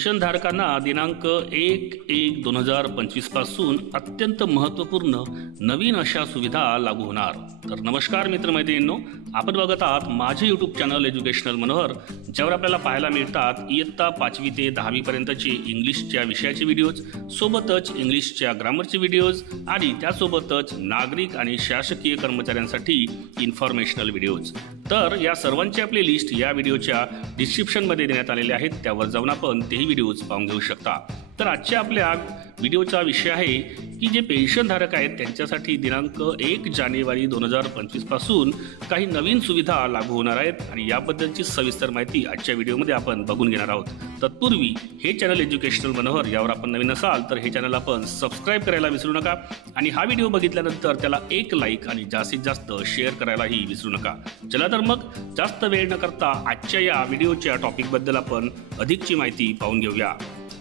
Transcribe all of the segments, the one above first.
पेन्शनधारकांना दिनांक 1/1/2025 पासून अत्यंत महत्त्वपूर्ण नवीन अशा सुविधा लागू होणार। तर नमस्कार मित्रमैत्रिणींनो, आपण बघत आहात माझे यूट्यूब चॅनल एज्युकेशनल मनोहर, ज्यावर आपल्याला पाहायला मिळतात इयत्ता 5वी ते 10वी पर्यंतचे इंग्लिशच्या विषयाचे व्हिडिओज, सोबतच इंग्लिशच्या ग्रामरचे व्हिडिओज आणि त्यासोबतच नागरिक आणि शासकीय कर्मचाऱ्यांसाठी इन्फॉर्मेशनल व्हिडिओज। तर या सर्वांच्या प्लेलिस्ट या व्हिडिओच्या डिस्क्रिप्शनमध्ये देण्यात आलेले आहेत, त्यावर जाऊन आपण तेही व्हिडिओज पाहून घेऊ शकता। तर आजच्या आपल्या व्हिडिओचा विषय आहे की जे पेन्शनधारक आहेत त्यांच्यासाठी दिनांक 1 जानेवारी 2025 पासून काही नवीन सुविधा लागू होणार आहेत आणि याबद्दलची सविस्तर माहिती आजच्या व्हिडिओमध्ये आपण बघून घेणार आहोत। तत्पूर्वी हे चॅनल एज्युकेशनल मनोहर यावर आपण नवीन असाल तर हे चॅनल आपण सबस्क्राईब करायला विसरू नका आणि हा व्हिडिओ बघितल्यानंतर त्याला एक लाईक आणि जास्तीत जास्त शेअर करायलाही विसरू नका। चला तर मग जास्त वेळ न करता आजच्या या व्हिडिओच्या टॉपिकबद्दल आपण अधिकची माहिती पाहून घेऊया।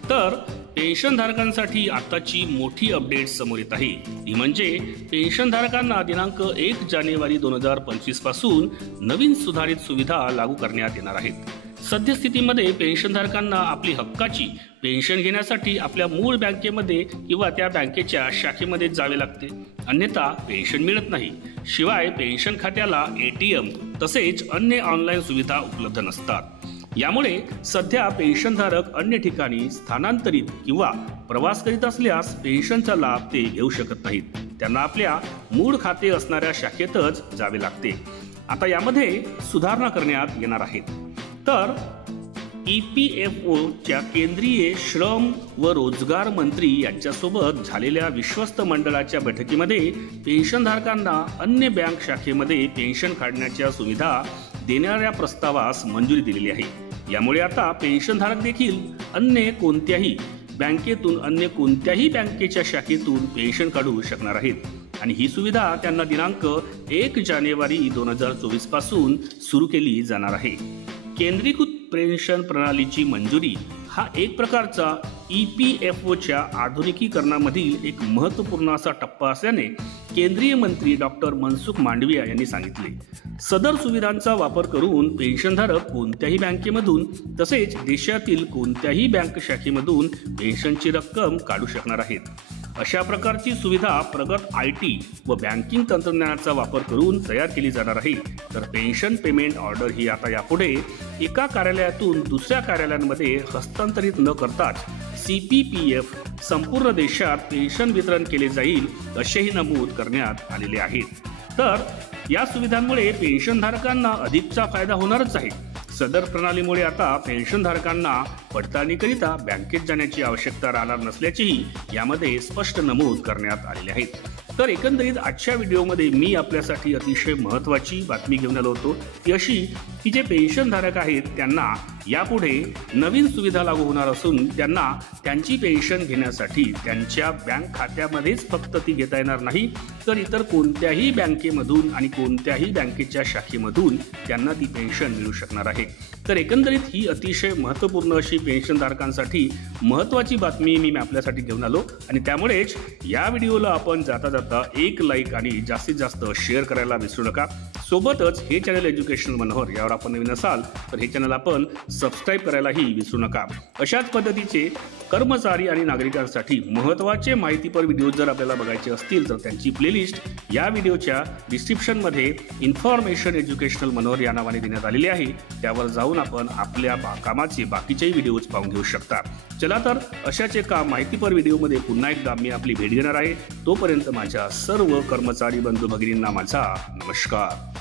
तर पेन्शनधारकांसाठी आताची मोठी अपडेट समोर येत आहे, ती म्हणजे पेन्शनधारकांना दिनांक 1 जानेवारी 2025 पासून नवीन सुधारित सुविधा लागू करण्यात येणार आहेत। सद्यस्थितीमध्ये पेन्शनधारकांना आपली हक्काची पेन्शन घेण्यासाठी आपल्या मूळ बँकेमध्ये किंवा त्या बँकेच्या शाखेमध्ये जावे लागते, अन्यथा पेन्शन मिळत नाही। शिवाय पेन्शन खात्याला ATM तसेच अन्य ऑनलाईन सुविधा उपलब्ध नसतात। यामुळे सध्या पेन्शनधारक अन्य ठिकाणी स्थानांतरित किंवा प्रवास करीत असल्यास पेन्शनचा लाभ ते घेऊ शकत नाहीत, त्यांना आपल्या मूळ खाते असणाऱ्या शाखेतच जावे लागते। आता यामध्ये सुधारणा करण्यात येणार आहेत। तर EPFOच्या केंद्रीय श्रम व रोजगार मंत्री यांच्यासोबत झालेल्या विश्वस्त मंडळाच्या बैठकीमध्ये पेन्शनधारकांना अन्य बँक शाखेमध्ये पेन्शन काढण्याच्या सुविधा देणाऱ्या प्रस्तावास मंजुरी दिलेली आहे। यामुळे आता पेन्शनधारक देखील अन्य कोणत्याही बँकेच्या शाखेतून पेन्शन काढू शकणार आहेत आणि ही सुविधा त्यांना दिनांक 1 जानेवारी 2024 पासून सुरू केली जाणार आहे। केंद्रीकृत पेन्शन प्रणालीची मंजुरी हा एक प्रकारचा EPFOच्या आधुनिकीकरणामधील एक महत्त्वपूर्ण असा टप्पा असल्याने केंद्रीय मंत्री डॉक्टर मनसुख मांडविया यांनी सांगितले। सदर सुविधांचा वापर करून पेन्शनधारक कोणत्याही बँकेमधून तसेच देशातील कोणत्याही बँक शाखेमधून पेन्शनची रक्कम काढू शकणार आहेत। अशा प्रकारची सुविधा प्रगत IT व बँकिंग तंत्रज्ञानाचा वापर करून तयार केली जाणार आहे। तर पेन्शन पेमेंट ऑर्डर ही आता यापुढे एका कार्यालयातून दुसऱ्या कार्यालयांमध्ये हस्तांतरित न करताच CPPF संपूर्ण देशात पेन्शन वितरण केले जाईल असेही नमूद करण्यात आलेले आहेत। तर या सुविधांमुळे पेन्शनधारकांना अधिकचा फायदा होणारच आहे। सदर प्रणालीमुळे आता पेन्शनधारकांना पडताळणीकरिता बँकेत जाण्याची आवश्यकता राहणार नसल्याचेही यामध्ये स्पष्ट नमूद करण्यात आलेले आहे। तर एकंदरीत आजच्या व्हिडिओमध्ये मी आपल्यासाठी अतिशय महत्त्वाची बातमी घेऊन आलो होतो, ती अशी की जे पेन्शनधारक आहेत त्यांना यापुढे नवीन सुविधा लागू होणार असून त्यांना त्यांची पेन्शन घेण्यासाठी त्यांच्या बँक खात्यामध्येच फक्त ती घेता येणार नाही, तर इतर कोणत्याही बँकेमधून आणि कोणत्याही बँकेच्या शाखेमधून त्यांना ती पेन्शन मिळू शकणार आहे। तर एकंदरीत ही अतिशय महत्त्वपूर्ण अशी पेन्शनधारकांसाठी महत्त्वाची बातमी मी आपल्यासाठी घेऊन आलो आणि त्यामुळेच या व्हिडिओला आपण जाता जाता एक लाईक आणि जास्तीत जास्त शेअर करायला विसरू नका। सोबतच हे चॅनल एज्युकेशनल मनोहर यावर आपण नवीन असाल तर हे चॅनल आपण सबस्क्राईब करायलाही विसरू नका। अशाच पद्धतीचे कर्मचारी आणि नागरिकांसाठी महत्त्वाचे माहितीपर व्हिडिओ जर आपल्याला बघायचे असतील तर त्यांची प्लेलिस्ट या व्हिडिओच्या डिस्क्रिप्शनमध्ये इन्फॉर्मेशन एज्युकेशनल मनोहर या नावाने देण्यात आलेली आहे, त्यावर जाऊन आपण आपल्या कामाचे बाकीचेही व्हिडिओज पाहून घेऊ शकता। चला तर अशाच एका माहितीपर व्हिडिओमध्ये पुन्हा एकदा मी आपली भेट घेणार आहे। तोपर्यंत माझ्या सर्व कर्मचारी बंधू भगिनींना माझा नमस्कार।